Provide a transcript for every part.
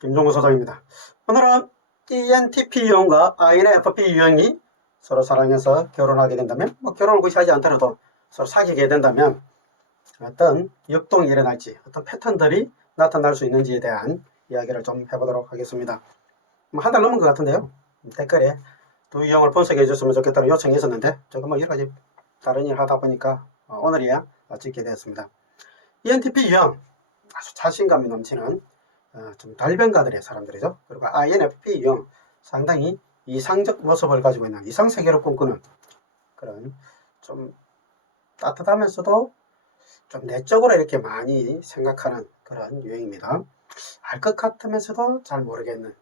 김종구 소장입니다. 오늘은 ENTP 유형과 INFP 유형이 서로 사랑해서 결혼하게 된다면, 결혼을 굳이 하지 않더라도 서로 사귀게 된다면 어떤 역동이 일어날지, 어떤 패턴들이 나타날 수 있는지에 대한 이야기를 좀 해보도록 하겠습니다. 한 달 넘은 것 같은데요. 댓글에 두 유형을 분석해 줬으면 좋겠다는 요청이 있었는데 조금 여러 가지 다른 일 하다 보니까 오늘이야 찍게 되었습니다. ENTP 유형, 아주 자신감이 넘치는 좀 달변가들의 사람들이죠. 그리고 INFP 유형, 상당히 이상적 모습을 가지고 있는 이상세계를 꿈꾸는 그런 좀 따뜻하면서도 좀 내적으로 이렇게 많이 생각하는 그런 유형입니다. 알 것 같으면서도 잘 모르겠는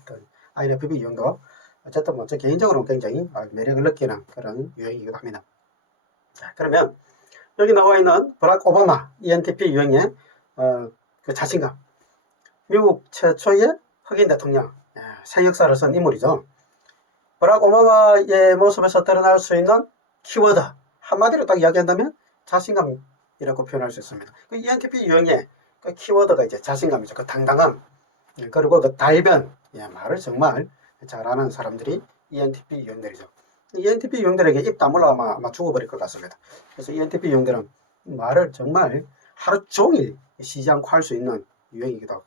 어떤 INFP 유형도 어쨌든 저 개인적으로는 굉장히 매력을 느끼는 그런 유형이기도 합니다. 자, 그러면 여기 나와 있는 버락 오바마 ENTP 유형의 그 자신감, 미국 최초의 흑인 대통령, 새 역사를 쓴 인물이죠. 버락 오바마의 모습에서 드러날 수 있는 키워드 한마디로 딱 이야기한다면 자신감이라고 표현할 수 있습니다. 그 ENTP 유형의 그 키워드가 이제 자신감이죠. 그 당당함, 그리고 그 달변, 말을 정말 잘하는 사람들이 ENTP 유형들이죠. ENTP 유형들에게 입 다물라면 아마 죽어버릴 것 같습니다. 그래서 ENTP 유형들은 말을 정말 하루 종일 쉬지 않고 할 수 있는 유형이기도 하고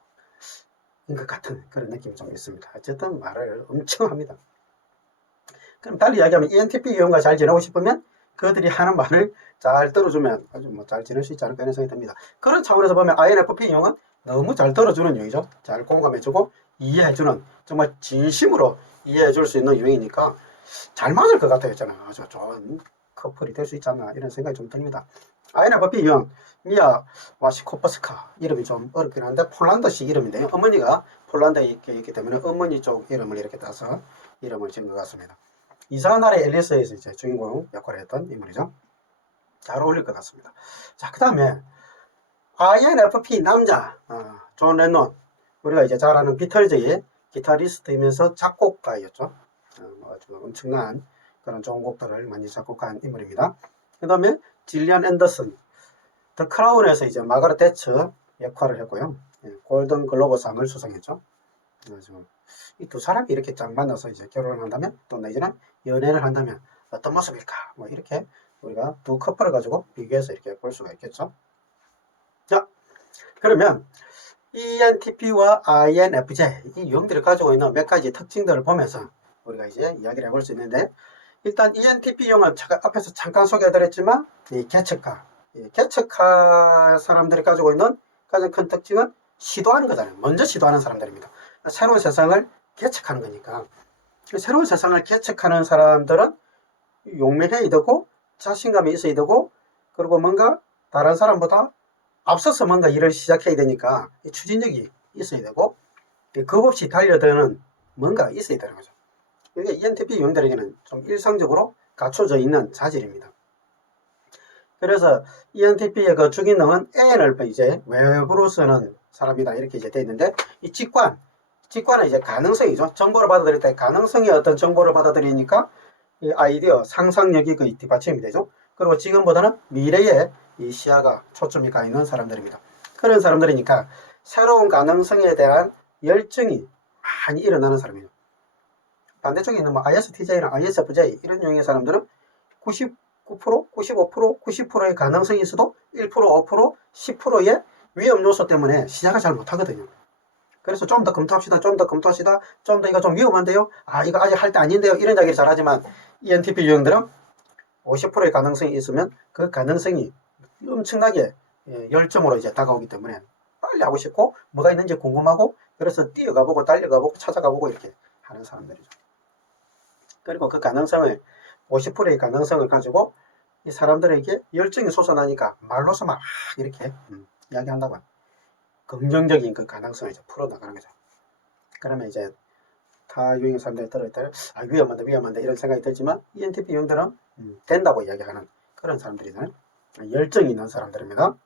것 같은 그런 느낌이 좀 있습니다. 어쨌든 말을 엄청 합니다. 그럼 달리 이야기하면 ENTP 유형과 잘 지내고 싶으면 그들이 하는 말을 잘 들어주면 아주 잘 지낼 수 있지 않을까 하는 생각이 듭니다. 그런 차원에서 보면 INFP 유형은 너무 잘 들어주는 유형이죠. 잘 공감해주고 이해해주는, 정말 진심으로 이해해줄 수 있는 유형이니까 잘 맞을 것 같아요. 저는 아주 좋은 커플이 될 수 있지 않나 이런 생각이 좀 듭니다. INFP 유형 미아 와시코프스카, 이름이 좀 어렵긴 한데 폴란드식 이름인데요. 어머니가 폴란드에 있기 때문에 어머니 쪽 이름을 이렇게 따서 이름을 지은 것 같습니다. 이상한 나라의 앨리스에서 이제 주인공 역할을 했던 인물이죠. 잘 어울릴 것 같습니다. 자, 그 다음에 INFP 남자, 존 레논, 우리가 이제 잘 아는 비틀즈의 기타리스트이면서 작곡가였죠. 아주 엄청난 그런 좋은 곡들을 많이 작곡한 인물입니다. 그 다음에 질리안 앤더슨, 더 크라운에서 이제 마가렛 대처 역할을 했고요. 골든 글로버상을 수상했죠. 이 두 사람이 이렇게 딱 만나서 이제 결혼을 한다면, 또 내지는 연애를 한다면 어떤 모습일까? 이렇게 우리가 두 커플을 가지고 비교해서 이렇게 볼 수가 있겠죠. 자, 그러면 ENTP와 INFJ 이 유형들이 가지고 있는 몇 가지 특징들을 보면서 우리가 이제 이야기를 해볼 수 있는데, 일단 ENTP 유형은 앞에서 잠깐 소개해드렸지만 이 개척가 사람들이 가지고 있는 가장 큰 특징은 시도하는 거잖아요. 먼저 시도하는 사람들입니다. 새로운 세상을 개척하는 거니까. 새로운 세상을 개척하는 사람들은 용맹해야 되고 자신감이 있어야 되고, 그리고 뭔가 다른 사람보다 앞서서 뭔가 일을 시작해야 되니까 추진력이 있어야 되고, 겁 없이 달려드는 뭔가 있어야 되는 거죠. 이게 ENTP 유형들에게는 좀 일상적으로 갖춰져 있는 자질입니다. 그래서 ENTP의 그 주기능은 N을 이제 외부로 쓰는 사람이다 이렇게 이제 되어 있는데, 이 직관은 이제 가능성이죠. 정보를 받아들일 때 가능성의 어떤 정보를 받아들이니까 이 아이디어, 상상력이 그 뒷받침이 되죠. 그리고 지금보다는 미래에 이 시야가 초점이 가 있는 사람들입니다. 그런 사람들이니까 새로운 가능성에 대한 열정이 많이 일어나는 사람이에요. 반대쪽에 있는 ISTJ나 ISFJ 이런 유형의 사람들은 99%, 95%, 90%의 가능성이 있어도 1%, 5%, 10%의 위험 요소 때문에 시작을 잘 못하거든요. 그래서 좀 더 검토합시다, 좀 더 검토합시다, 좀 더 이거 좀 위험한데요, 이거 아직 할 때 아닌데요, 이런 이야기를 잘하지만 ENTP 유형들은 50%의 가능성이 있으면 그 가능성이 엄청나게 열정으로 이제 다가오기 때문에 빨리 하고 싶고 뭐가 있는지 궁금하고, 그래서 뛰어가보고 달려가보고 찾아가보고 이렇게 하는 사람들이죠. 그리고 그 가능성을 50%의 가능성을 가지고 이 사람들에게 열정이 솟아나니까 말로서 막 이렇게 이야기한다고 합니다. 긍정적인 그 가능성을 이제 풀어나가는 거죠. 그러면 이제 타 유형의 사람들이 들을 때 위험한데 이런 생각이 들지만 ENTP 유형들은 된다고 이야기하는 그런 사람들이잖아요. 열정이 있는 사람들입니다.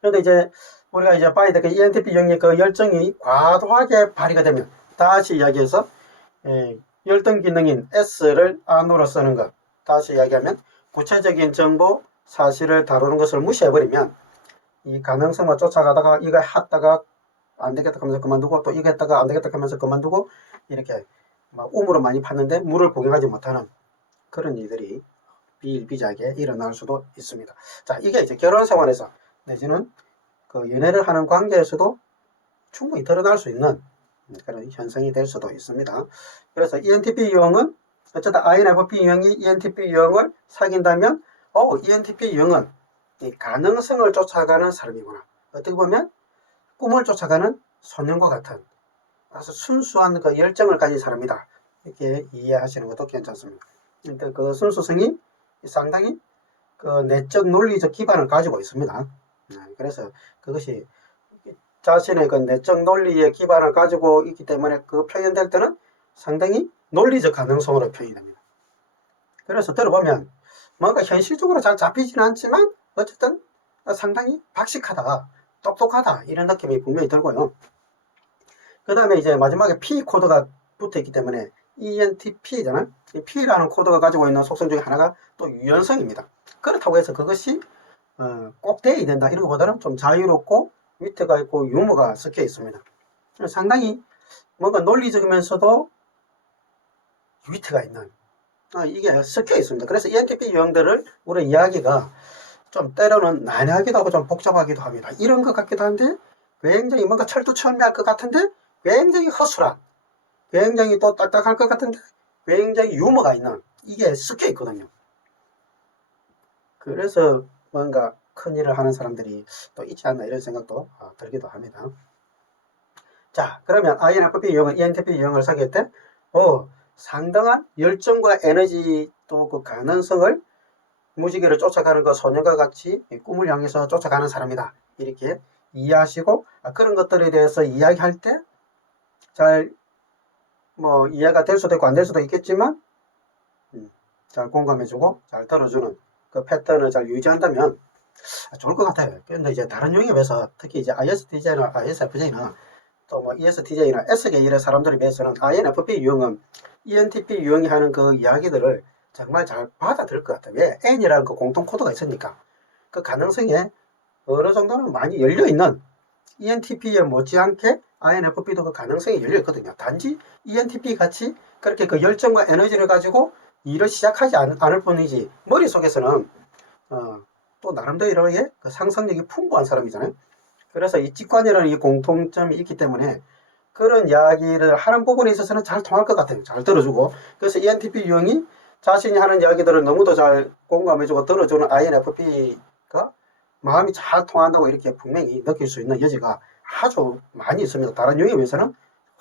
그런데 이제 우리가 이제 봐야 될 그 ENTP 유형의 그 열정이 과도하게 발휘가 되면, 다시 이야기해서 열등 기능인 S를 안으로 쓰는 것, 다시 이야기하면 구체적인 정보, 사실을 다루는 것을 무시해버리면 이 가능성만 쫓아가다가 이거 했다가 안 되겠다 하면서 그만두고 또 이거 했다가 안 되겠다 하면서 그만두고 이렇게 막 우물을 많이 팠는데 물을 구경하지 못하는 그런 일들이 비일비재하게 일어날 수도 있습니다. 자, 이게 이제 결혼 생활에서 내지는 그 연애를 하는 관계에서도 충분히 드러날 수 있는 그런 현상이 될 수도 있습니다. 그래서 ENTP 유형은 어쨌든 INFP 유형이 ENTP 유형을 사귄다면 ENTP 유형은 이 가능성을 쫓아가는 사람이구나. 어떻게 보면 꿈을 쫓아가는 소년과 같은 아주 순수한 그 열정을 가진 사람이다. 이렇게 이해하시는 것도 괜찮습니다. 그러니까 그 순수성이 상당히 그 내적 논리적 기반을 가지고 있습니다. 그래서 그것이 자신의 그 내적 논리의 기반을 가지고 있기 때문에 그 표현될 때는 상당히 논리적 가능성으로 표현이 됩니다. 그래서 들어보면 뭔가 현실적으로 잘 잡히지는 않지만 어쨌든 상당히 박식하다, 똑똑하다 이런 느낌이 분명히 들고요. 그 다음에 이제 마지막에 P 코드가 붙어 있기 때문에 ENTP잖아요. 이 P라는 코드가 가지고 있는 속성 중에 하나가 또 유연성입니다. 그렇다고 해서 그것이 꼭 돼야 된다 이런 것보다는 좀 자유롭고 위트가 있고 유머가 섞여 있습니다. 상당히 뭔가 논리적이면서도 위트가 있는 이게 섞여 있습니다. 그래서 ENTP 유형들을 우리 이야기가 좀 때로는 난해하기도 하고 좀 복잡하기도 합니다. 이런 것 같기도 한데 굉장히 뭔가 철두철미할 것 같은데 굉장히 허술한, 굉장히 또 딱딱할 것 같은데 굉장히 유머가 있는 이게 섞여 있거든요. 그래서 뭔가 큰일을 하는 사람들이 또 있지 않나 이런 생각도 들기도 합니다. 자, 그러면 INFP 유형은 ENTP 유형을 사귈 때 상당한 열정과 에너지 또 그 가능성을 무지개를 쫓아가는 그 소년과 같이 꿈을 향해서 쫓아가는 사람이다. 이렇게 이해하시고 그런 것들에 대해서 이야기할 때 잘 뭐 이해가 될 수도 있고 안 될 수도 있겠지만 잘 공감해주고 잘 들어주는 그 패턴을 잘 유지한다면 좋을 것 같아요. 그런데 이제 다른 유형에 비해서 특히 이제 ISTJ나 ISFJ나 또 뭐 ESTJ나 S계 일의 사람들에 비해서는 INFP 유형은 ENTP 유형이 하는 그 이야기들을 정말 잘 받아들일 것 같아요. 왜? N이라는 그 공통 코드가 있으니까 그 가능성에 어느 정도는 많이 열려있는 ENTP에 못지않게 INFP도 그 가능성이 열려있거든요. 단지 ENTP 같이 그렇게 그 열정과 에너지를 가지고 일을 시작하지 않을 뿐이지 머릿속에서는 또 나름대로 그 상상력이 풍부한 사람이잖아요. 그래서 이 직관이라는 이 공통점이 있기 때문에 그런 이야기를 하는 부분에 있어서는 잘 통할 것 같아요. 잘 들어주고. 그래서 ENTP 유형이 자신이 하는 이야기들을 너무도 잘 공감해주고 들어주는 INFP가 마음이 잘 통한다고 이렇게 분명히 느낄 수 있는 여지가 아주 많이 있습니다. 다른 유형에 비해서는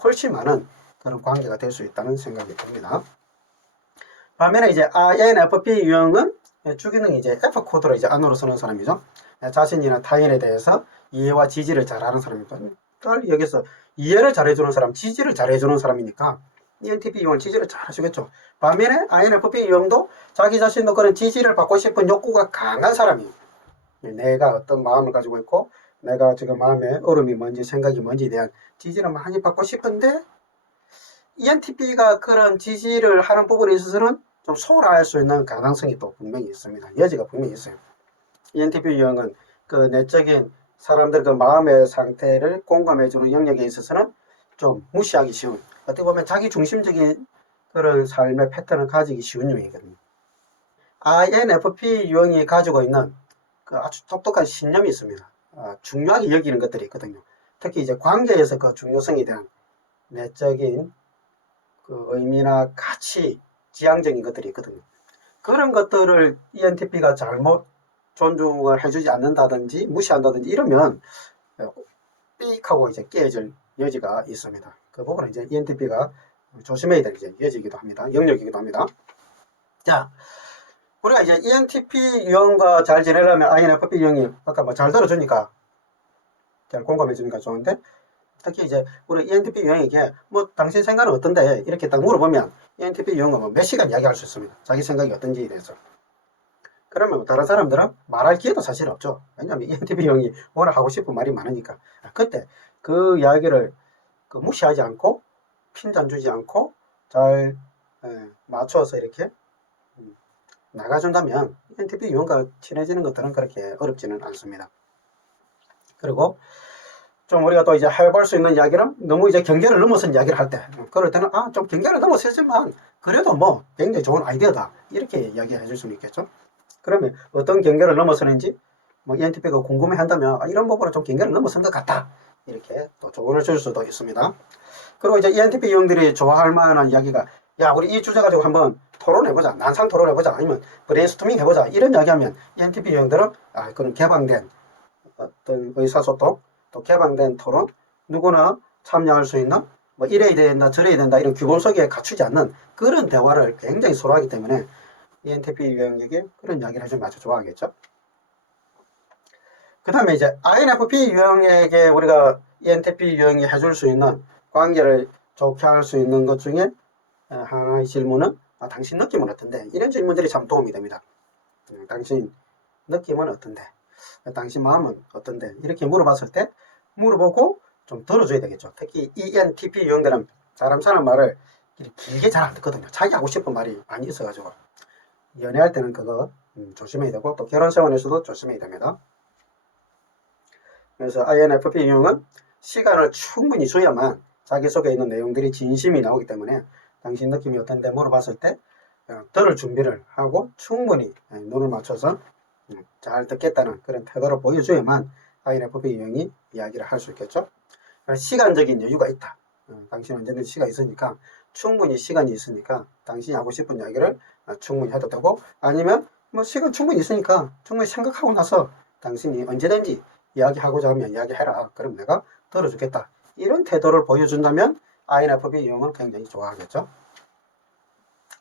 훨씬 많은 그런 관계가 될 수 있다는 생각이 듭니다. 반면에 이제 INFP 유형은 주기능이 이제 F 코드로 이제 안으로 쓰는 사람이죠. 자신이나 타인에 대해서 이해와 지지를 잘하는 사람입니다. 여기서 이해를 잘해주는 사람, 지지를 잘해주는 사람이니까 ENTP 유형은 지지를 잘해주겠죠. 반면에 INFP 유형도 자기 자신도 그런 지지를 받고 싶은 욕구가 강한 사람이에요. 내가 어떤 마음을 가지고 있고 내가 지금 마음에 얼음이 뭔지 생각이 뭔지에 대한 지지를 많이 받고 싶은데 ENTP가 그런 지지를 하는 부분에 있어서는 좀 소홀할 수 있는 가능성이 또 분명히 있습니다. 여지가 분명히 있어요. ENTP 유형은 그 내적인 사람들 그 마음의 상태를 공감해주는 영역에 있어서는 좀 무시하기 쉬운, 어떻게 보면 자기 중심적인 그런 삶의 패턴을 가지기 쉬운 유형이거든요. INFP 유형이 가지고 있는 그 아주 똑똑한 신념이 있습니다. 중요하게 여기는 것들이 있거든요. 특히 이제 관계에서 그 중요성에 대한 내적인 그 의미나 가치, 지향적인 것들이 있거든요. 그런 것들을 ENTP가 잘못 존중을 해주지 않는다든지 무시한다든지 이러면 삑 하고 이제 깨질 여지가 있습니다. 그 부분은 이제 ENTP가 조심해야 될 이제 여지이기도 합니다. 영역이기도 합니다. 자, 우리가 이제 ENTP 유형과 잘 지내려면 INFP 유형이 아까 뭐 잘 들어주니까 잘 공감해 주니까 좋은데 특히 이제 우리 ENTP 유형에게 뭐 당신 생각은 어떤데 이렇게 딱 물어보면 ENTP 유형은 뭐 몇 시간 이야기할 수 있습니다. 자기 생각이 어떤지에 대해서. 그러면 다른 사람들은 말할 기회도 사실 없죠. 왜냐하면 ENTP 유형이 워낙 하고 싶은 말이 많으니까. 그때 그 이야기를 그 무시하지 않고 핀잔 주지 않고 잘 맞춰서 이렇게 나가준다면 ENTP 유형과 친해지는 것들은 그렇게 어렵지는 않습니다. 그리고 좀 우리가 또 이제 해볼 수 있는 이야기는 너무 이제 경계를 넘어선 이야기를 할 때, 그럴 때는 좀 경계를 넘어섰지만 그래도 뭐 굉장히 좋은 아이디어다 이렇게 이야기해 줄 수는 있겠죠. 그러면 어떤 경계를 넘어서는지 뭐 ENTP가 궁금해 한다면 이런 부분은 좀 경계를 넘어선 것 같다 이렇게 또 조언을 줄 수도 있습니다. 그리고 이제 ENTP 유형들이 좋아할 만한 이야기가, 야 우리 이 주제 가지고 한번 토론해보자, 난상 토론해보자, 아니면 브레인스토밍 해보자 이런 이야기하면 ENTP 유형들은 그런 개방된 어떤 의사소통, 또 개방된 토론, 누구나 참여할 수 있는 뭐 이래야 된다 저래야 된다 이런 규범 속에 갖추지 않는 그런 대화를 굉장히 싫어하기 때문에 ENTP 유형에게 그런 이야기를 해주면 아주 좋아하겠죠. 그 다음에 이제 INFP 유형에게 우리가 ENTP 유형이 해줄 수 있는 관계를 좋게 할 수 있는 것 중에 하나의 질문은 당신 느낌은 어떤데? 이런 질문들이 참 도움이 됩니다. 당신 느낌은 어떤데? 당신 마음은 어떤데? 이렇게 물어봤을 때 물어보고 좀 들어줘야 되겠죠. 특히 ENTP 유형들은 사람 사는 말을 길게 잘 안 듣거든요. 자기 하고 싶은 말이 많이 있어가지고 연애할 때는 그거 조심해야 되고 또 결혼 생활에서도 조심해야 됩니다. 그래서 INFP 유형은 시간을 충분히 줘야만 자기 속에 있는 내용들이 진심이 나오기 때문에 당신 느낌이 어떤데 물어봤을 때 들을 준비를 하고 충분히 눈을 맞춰서 잘 듣겠다는 그런 태도를 보여줘야만 INFP 유형이 이야기를 할 수 있겠죠. 시간적인 여유가 있다. 당신은 언제든지 시간이 있으니까 충분히 시간이 있으니까 당신이 하고 싶은 이야기를 충분히 해도 되고, 아니면 뭐 시간 충분히 있으니까 충분히 생각하고 나서 당신이 언제든지 이야기하고자 하면 이야기해라. 그럼 내가 들어주겠다. 이런 태도를 보여준다면 INFP 유형은 굉장히 좋아하겠죠.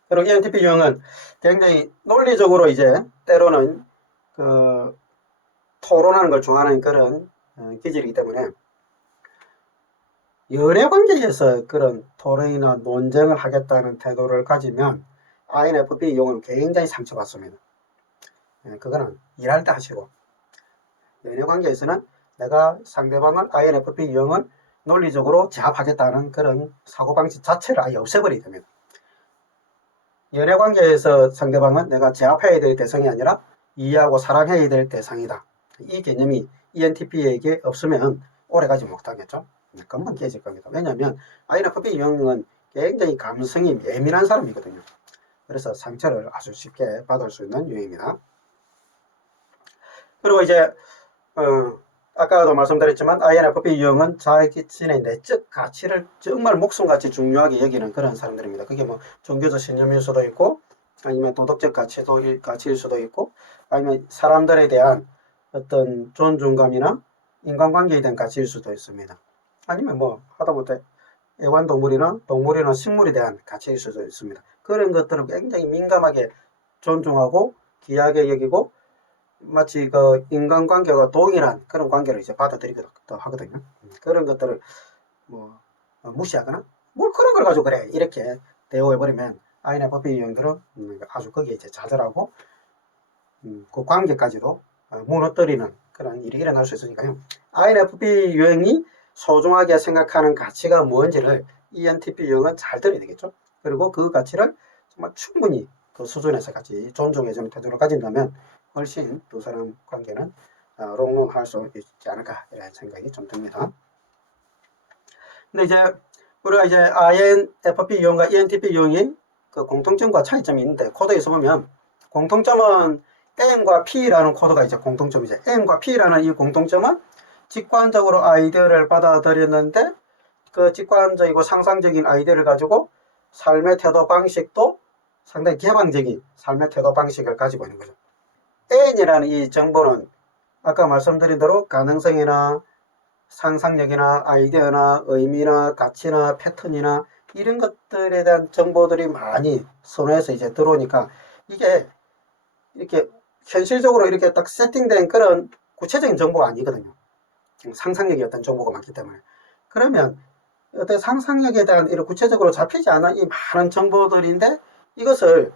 그리고 ENTP 유형은 굉장히 논리적으로 이제 때로는 토론하는 걸 좋아하는 그런 기질이기 때문에 연애 관계에서 그런 토론이나 논쟁을 하겠다는 태도를 가지면 INFP 유형은 굉장히 상처받습니다. 그거는 일할 때 하시고, 연애 관계에서는 내가 상대방을 INFP 유형을 논리적으로 제압하겠다는 그런 사고방식 자체를 아예 없애버리게 됩니다. 연애 관계에서 상대방은 내가 제압해야 될 대상이 아니라 이해하고 사랑해야 될 대상이다. 이 개념이 ENTP에게 없으면 오래가지 못하겠죠. 금방 깨질 겁니다. 왜냐하면 INFP 유형은 굉장히 감성이 예민한 사람이거든요. 그래서 상처를 아주 쉽게 받을 수 있는 유형입니다. 그리고 이제 아까도 말씀드렸지만 INFP 유형은 자신의 내적 가치를 정말 목숨같이 중요하게 여기는 그런 사람들입니다. 그게 뭐 종교적 신념일 수도 있고, 아니면 도덕적 가치일 수도 있고, 아니면 사람들에 대한 어떤 존중감이나 인간관계에 대한 가치일 수도 있습니다. 아니면 뭐 하다못해 애완동물이나 동물이나 식물에 대한 가치일 수도 있습니다. 그런 것들을 굉장히 민감하게 존중하고 귀하게 여기고, 마치 그 인간관계가 동일한 그런 관계를 이제 받아들이기도 하거든요. 그런 것들을 뭐 무시하거나 뭘 그런 걸 가지고 그래 이렇게 대우해버리면 INFP 유형들은 아주 거기에 이제 좌절하고 그 관계까지도 무너뜨리는 그런 일이 일어날 수 있으니까요. INFP 유형이 소중하게 생각하는 가치가 뭔지를 ENTP 유형은 잘 들어야 되겠죠. 그리고 그 가치를 정말 충분히 그 수준에서 같이 존중해주는 태도를 가진다면 훨씬 두 사람 관계는 롱롱할 수 있지 않을까 이런 생각이 좀 듭니다. 근데 이제 우리가 이제 INFP 유형과 ENTP 유형이 그 공통점과 차이점이 있는데 코드에서 보면 공통점은 M과 P라는 코드가 이제 공통점이죠. M과 P라는 이 공통점은 직관적으로 아이디어를 받아들였는데 그 직관적이고 상상적인 아이디어를 가지고 삶의 태도 방식도 상당히 개방적인 삶의 태도 방식을 가지고 있는 거죠. N이라는 이 정보는 아까 말씀드린 대로 가능성이나 상상력이나 아이디어나 의미나 가치나 패턴이나 이런 것들에 대한 정보들이 많이 선호해서 이제 들어오니까 이게 이렇게 현실적으로 이렇게 딱 세팅된 그런 구체적인 정보가 아니거든요. 상상력이 어떤 정보가 많기 때문에. 그러면 어떤 상상력에 대한 이런 구체적으로 잡히지 않은 이 많은 정보들인데 이것을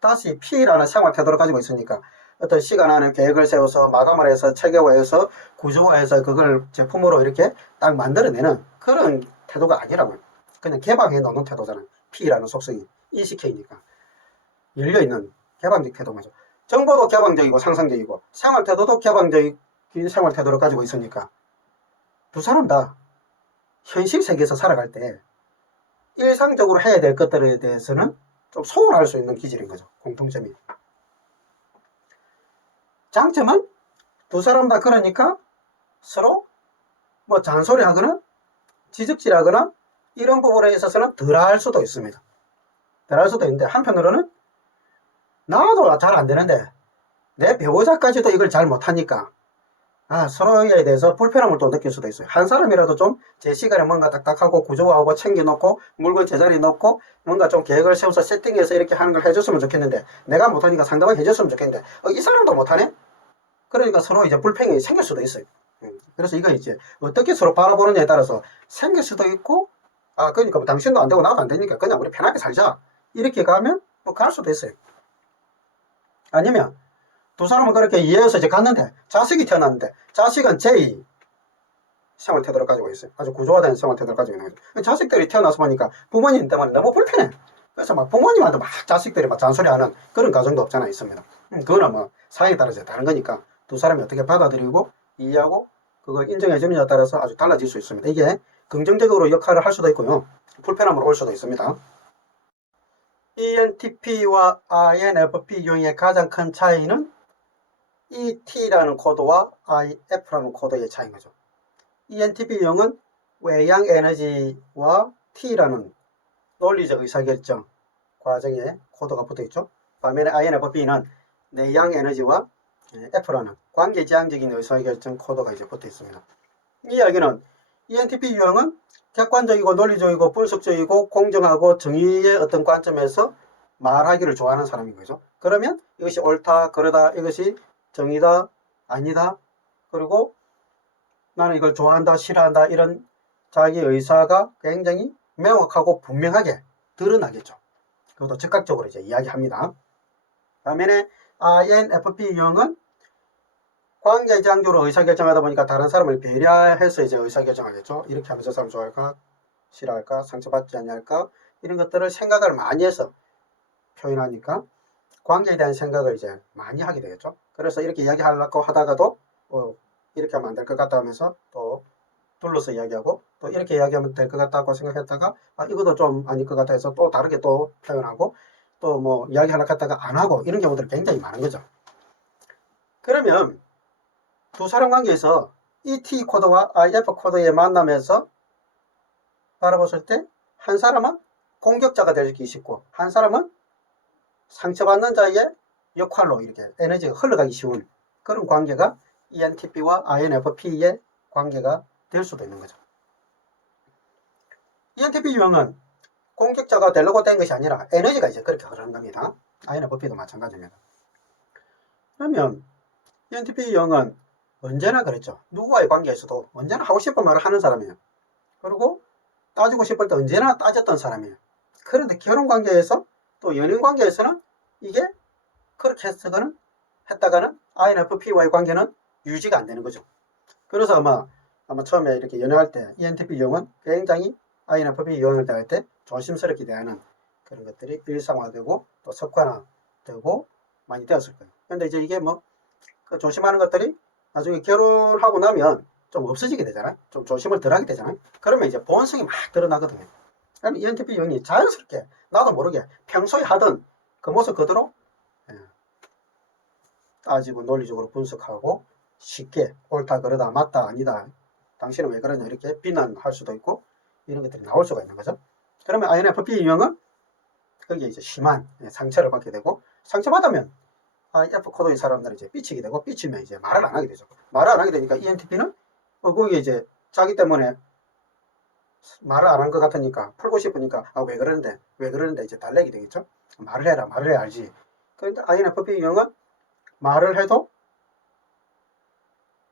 다시 P라는 생활 태도를 가지고 있으니까 어떤 시간 안에 계획을 세워서 마감을 해서 체계화해서 구조화해서 그걸 제품으로 이렇게 딱 만들어내는 그런 태도가 아니라고요. 그냥 개방해 놓는 태도잖아요. P라는 속성이 ECK니까 열려있는 개방적 태도죠. 정보도 개방적이고 상상적이고 생활 태도도 개방적인 생활 태도를 가지고 있으니까 두 사람 다 현실 세계에서 살아갈 때 일상적으로 해야 될 것들에 대해서는 좀 소홀할 수 있는 기질인 거죠. 공통점이. 장점은 두 사람 다 그러니까 서로 뭐 잔소리하거나 지적질하거나 이런 부분에 있어서는 덜할 수도 있습니다. 덜할 수도 있는데 한편으로는 나도 잘 안 되는데 내 배우자까지도 이걸 잘 못하니까 서로에 대해서 불편함을 또 느낄 수도 있어요. 한 사람이라도 좀 제 시간에 뭔가 딱딱하고 구조하고 챙겨놓고 물건 제자리에 넣고 뭔가 좀 계획을 세워서 세팅해서 이렇게 하는 걸 해줬으면 좋겠는데 내가 못하니까 상대방이 해줬으면 좋겠는데 이 사람도 못하네? 그러니까 서로 이제 불평이 생길 수도 있어요. 그래서 이거 이제 어떻게 서로 바라보느냐에 따라서 생길 수도 있고 그러니까 뭐 당신도 안 되고 나도 안 되니까 그냥 우리 편하게 살자 이렇게 가면 뭐 갈 수도 있어요. 아니면 두 사람은 그렇게 이해해서 이제 갔는데 자식이 태어났는데 자식은 제2 생활 태도를 가지고 있어요. 아주 구조화된 생활 태도를 가지고 있는 거죠. 자식들이 태어나서 보니까 부모님 때문에 너무 불편해. 그래서 막 부모님한테 막 자식들이 막 잔소리하는 그런 가정도 없잖아 있습니다. 그거는 뭐 사회에 따라서 다른 거니까 두 사람이 어떻게 받아들이고 이해하고 그걸 인정해 주느냐에 따라서 아주 달라질 수 있습니다. 이게 긍정적으로 역할을 할 수도 있고요. 불편함으로 올 수도 있습니다. ENTP와 INFP 유형의 가장 큰 차이는 ET라는 코드와 IF라는 코드의 차이인 거죠. ENTP 유형은 외양 에너지와 T라는 논리적 의사결정 과정에 코드가 붙어있죠. 반면에 INFP는 내양 에너지와 F라는 관계지향적인 의사결정 코드가 이제 붙어있습니다. 이 이야기는 ENTP 유형은 객관적이고 논리적이고 분석적이고 공정하고 정의의 어떤 관점에서 말하기를 좋아하는 사람인 거죠. 그러면 이것이 옳다, 그러다, 이것이 정의다, 아니다, 그리고 나는 이걸 좋아한다, 싫어한다 이런 자기 의사가 굉장히 명확하고 분명하게 드러나겠죠. 그것도 즉각적으로 이제 이야기합니다. 반면에 INFP 유형은 관계지향적으로 의사결정하다 보니까 다른 사람을 배려해서 이제 의사결정하겠죠. 이렇게 하면 저 사람 좋아할까, 싫어할까, 상처받지 않을까 이런 것들을 생각을 많이 해서 표현하니까 관계에 대한 생각을 이제 많이 하게 되겠죠. 그래서 이렇게 이야기하려고 하다가도 이렇게 하면 안 될 것 같다 하면서 또 둘러서 이야기하고 또 이렇게 이야기하면 될 것 같다고 생각했다가 이것도 좀 아닐 것 같아 해서 또 다르게 또 표현하고 또 뭐 이야기하려고 했다가 안 하고 이런 경우들이 굉장히 많은 거죠. 그러면 두 사람 관계에서 ET 코드와 IF 코드의 만남에서 바라봤을 때 한 사람은 공격자가 되기 쉽고 한 사람은 상처받는 자의 역할로 이렇게 에너지가 흘러가기 쉬운 그런 관계가 ENTP와 INFP의 관계가 될 수도 있는 거죠. ENTP 유형은 공격자가 되려고 된 것이 아니라 에너지가 이제 그렇게 흐르는 겁니다. INFP도 마찬가지입니다. 그러면 ENTP 유형은 언제나 그랬죠. 누구와의 관계에서도 언제나 하고 싶은 말을 하는 사람이에요. 그리고 따지고 싶을 때 언제나 따졌던 사람이에요. 그런데 결혼 관계에서 또 연인 관계에서는 이게 그렇게 했다가는 INFP와의 관계는 유지가 안 되는 거죠. 그래서 아마 처음에 이렇게 연애할 때 ENTP 유형은 굉장히 INFP 유형을 대할 때 조심스럽게 대하는 그런 것들이 일상화되고 또 습관화되고 많이 되었을 거예요. 근데 이제 이게 그 조심하는 것들이 나중에 결혼하고 나면 좀 없어지게 되잖아요. 좀 조심을 덜 하게 되잖아요. 그러면 이제 본성이 막 드러나거든요. 그럼 ENTP 유형이 자연스럽게 나도 모르게 평소에 하던 그 모습 그대로 따지고 논리적으로 분석하고 쉽게 옳다 그러다 맞다 아니다 당신은 왜 그러냐 이렇게 비난할 수도 있고 이런 것들이 나올 수가 있는 거죠. 그러면 INFP 유형은 거기에 이제 심한 상처를 받게 되고 상처받으면 F 코드의 사람들은 이제 삐치게 되고 삐치면 이제 말을 안 하게 되죠. 말을 안 하게 되니까 ENTP는 거기에 이제 자기 때문에 말을 안 한 것 같으니까 풀고 싶으니까 왜 그러는데 이제 달래게 되겠죠. 말을 해야 알지. 그런데 INFP 유형은 말을 해도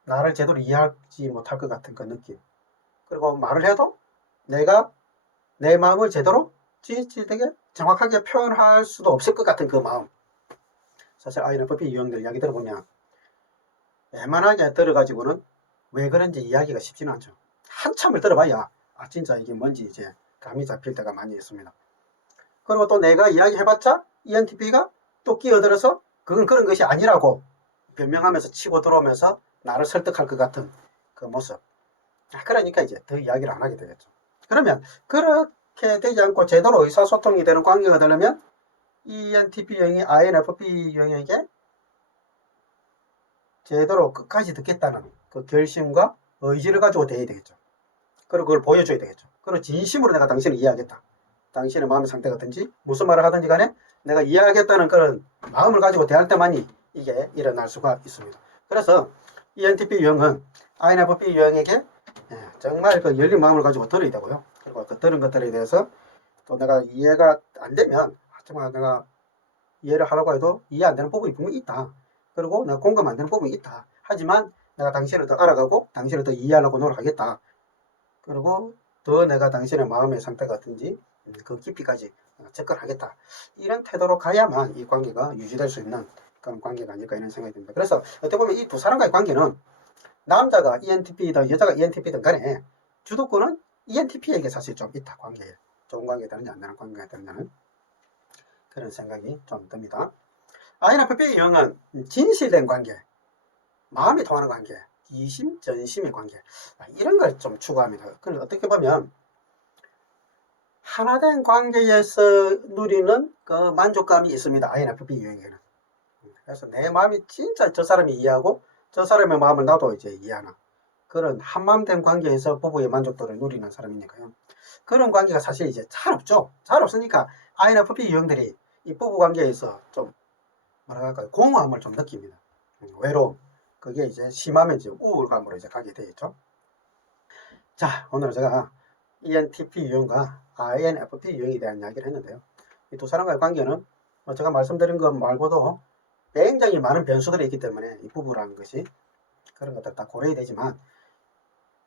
나를 제대로 이해하지 못할 것 같은 그 느낌. 그리고 말을 해도 내가 내 마음을 제대로 되게 정확하게 표현할 수도 없을 것 같은 그 마음. 사실 INFP 유형들 이야기 들어보면 애만하게 들어가지고는 왜 그런지 이야기가 쉽지는 않죠. 한참을 들어봐야 진짜 이게 뭔지 이제 감이 잡힐 때가 많이 있습니다. 그리고 또 내가 이야기해봤자 ENTP가 또 끼어들어서 그건 그런 것이 아니라고 변명하면서 치고 들어오면서 나를 설득할 것 같은 그 모습. 그러니까 이제 더 이야기를 안 하게 되겠죠. 그러면 그렇게 되지 않고 제대로 의사소통이 되는 관계가 되려면 ENTP 유형이 INFP 유형에게 제대로 끝까지 듣겠다는 그 결심과 의지를 가지고 대해야 되겠죠. 그리고 그걸 보여줘야 되겠죠. 그리고 진심으로 내가 당신을 이해하겠다. 당신의 마음의 상태가 어떤지 무슨 말을 하든지 간에 내가 이해하겠다는 그런 마음을 가지고 대할 때만이 이게 일어날 수가 있습니다. 그래서 ENTP 유형은 INFP 유형에게 정말 그 열린 마음을 가지고 들어야 되고요. 그리고 그 들은 것들에 대해서 또 내가 이해가 안 되면 정말 내가 이해를 하려고 해도 이해 안 되는 부분이 분명히 있다. 그리고 내가 공감 안 되는 부분이 있다. 하지만 내가 당신을 더 알아가고 당신을 더 이해하려고 노력하겠다. 그리고 더 내가 당신의 마음의 상태가 어떤지 그 깊이까지 접근하겠다. 이런 태도로 가야만 이 관계가 유지될 수 있는 그런 관계가 아닐까 이런 생각이 듭니다. 그래서 어떻게 보면 이 두 사람과의 관계는 남자가 ENTP든 여자가 ENTP든 간에 주도권은 ENTP에게 사실 좀 있다. 관계에. 좋은 관계가 되느냐 안 되는 관계가 되느냐는 그런 생각이 좀 듭니다. INFP 유형은 진실된 관계, 마음이 통하는 관계, 이심전심의 관계 이런 걸 좀 추구합니다. 그럼 어떻게 보면 하나된 관계에서 누리는 그 만족감이 있습니다. INFP 유형에는. 그래서 내 마음이 진짜 저 사람이 이해하고 저 사람의 마음을 나도 이제 이해하는 그런 한마음된 관계에서 부부의 만족도를 누리는 사람이니까요. 그런 관계가 사실 이제 잘 없죠. 잘 없으니까 INFP 유형들이 이 부부 관계에서 좀 뭐라 할까요? 공허함을 좀 느낍니다. 외로움. 그게 이제 심하면 이제 우울감으로 이제 가게 되겠죠. 자, 오늘 제가 ENTP 유형과 INFP 유형에 대한 이야기를 했는데요. 이 두 사람과의 관계는 제가 말씀드린 것 말고도 굉장히 많은 변수들이 있기 때문에 이 부부라는 것이 그런 것들 다 고려해야 되지만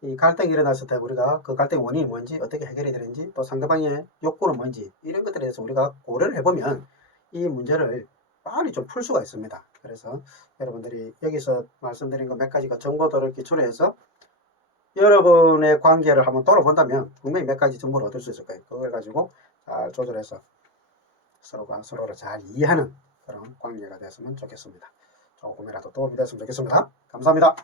이 갈등이 일어났을 때 우리가 그 갈등의 원인이 뭔지 어떻게 해결이 되는지 또 상대방의 욕구는 뭔지 이런 것들에 대해서 우리가 고려를 해보면 이 문제를 빨리 좀 풀 수가 있습니다. 그래서 여러분들이 여기서 말씀드린 것 몇 가지가 정보들을 기초로 해서 여러분의 관계를 한번 돌아본다면 분명히 몇 가지 정보를 얻을 수 있을 거예요. 그걸 가지고 잘 조절해서 서로가 서로를 잘 이해하는 그런 관계가 됐으면 좋겠습니다. 조금이라도 도움이 됐으면 좋겠습니다. 감사합니다.